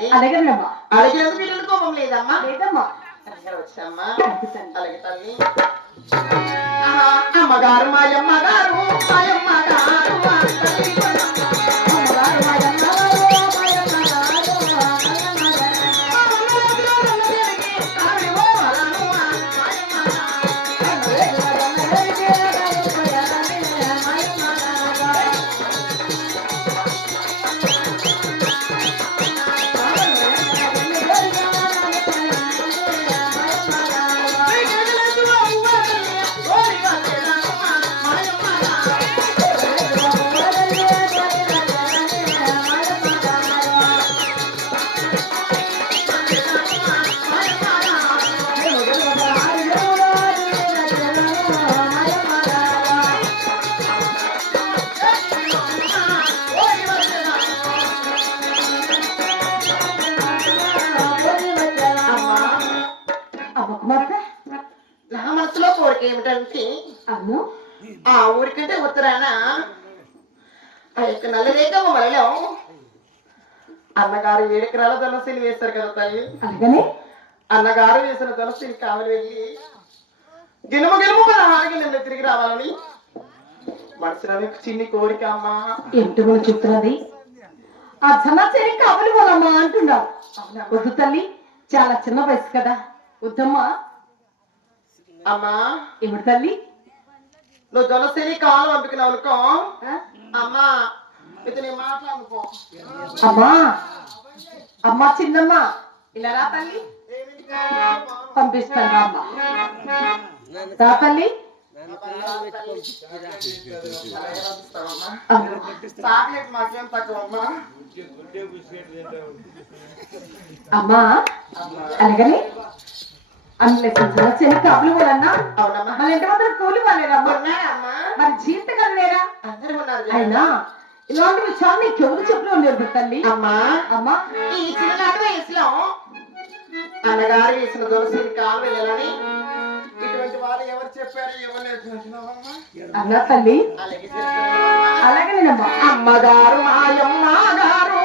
తల్లి. అలాగేనమ్మా. అడిగేందుకు ఇల్లు కోపం లేదమ్మా. లేదమ్మా. వచ్చామ్మా. అలాగే తల్లి. అమ్మగారు మాయమ్మ గారు మాయమ్మ గారు నా మనసులో కోరిక ఏమిటంటే ఆ ఊరికంటే ఉత్తరాన ఆ యొక్క నల్లరేఖ మలలో అన్నగారు 7 ఎకరాల ధనశీలి వేస్తారు కదా తల్లి. అన్నగారు వేసిన ధనశీలి కావాలి వెళ్ళి గెలుము గెలుము మన హారకి నిన్న తిరిగి రావాలని మనసులో చిన్ని కోరిక అమ్మా. ఏంటి కూడా చెప్తున్నది? ఆ ధనశీలి కావాలి వాళ్ళమ్మా అంటున్నావు. వద్దు తల్లి, చాలా చిన్న వయసు కదా, వద్దమ్మా. అమ్మా ఏమిటి తల్లి? నువ్వు ధనశీలి కావాలి పంపినావు అనుకో అమ్మా, ఇది నేను మాట్లాడుకో. అమ్మా అమ్మా చిన్నమ్మా ఇలా రా తల్లి, పంపిస్తాను అమ్మా. రా తల్లి. చాక్లెట్ మాకేం తక్కువ అమ్మా. అమ్మా అలాగని అందులో కాపులు కూడా అన్నా. అవునమ్మా. మన ఇంటి వద్ద కూలి వాళ్ళేరమ్మా. ఉన్నారమ్మా. మరి జీవితం లేరా? అందరూ ఉన్నారు. అయినా ఇలాంటి విషయాలు నీకు ఎవరు చెప్పిన ఉండేది తల్లి? అమ్మా అమ్మా ఈ చిన్ననాటి వయసులో అన్నగారు వేసిన తులసిని కాలు వెళ్ళాలని ఇటువంటి వాళ్ళు ఎవరు చెప్పారు ఎవరు నేర్చుకున్నావమ్మా? అన్నా తల్లి. అలాగే అలాగే నేనమ్మా. అమ్మగారు మాయమ్మ గారు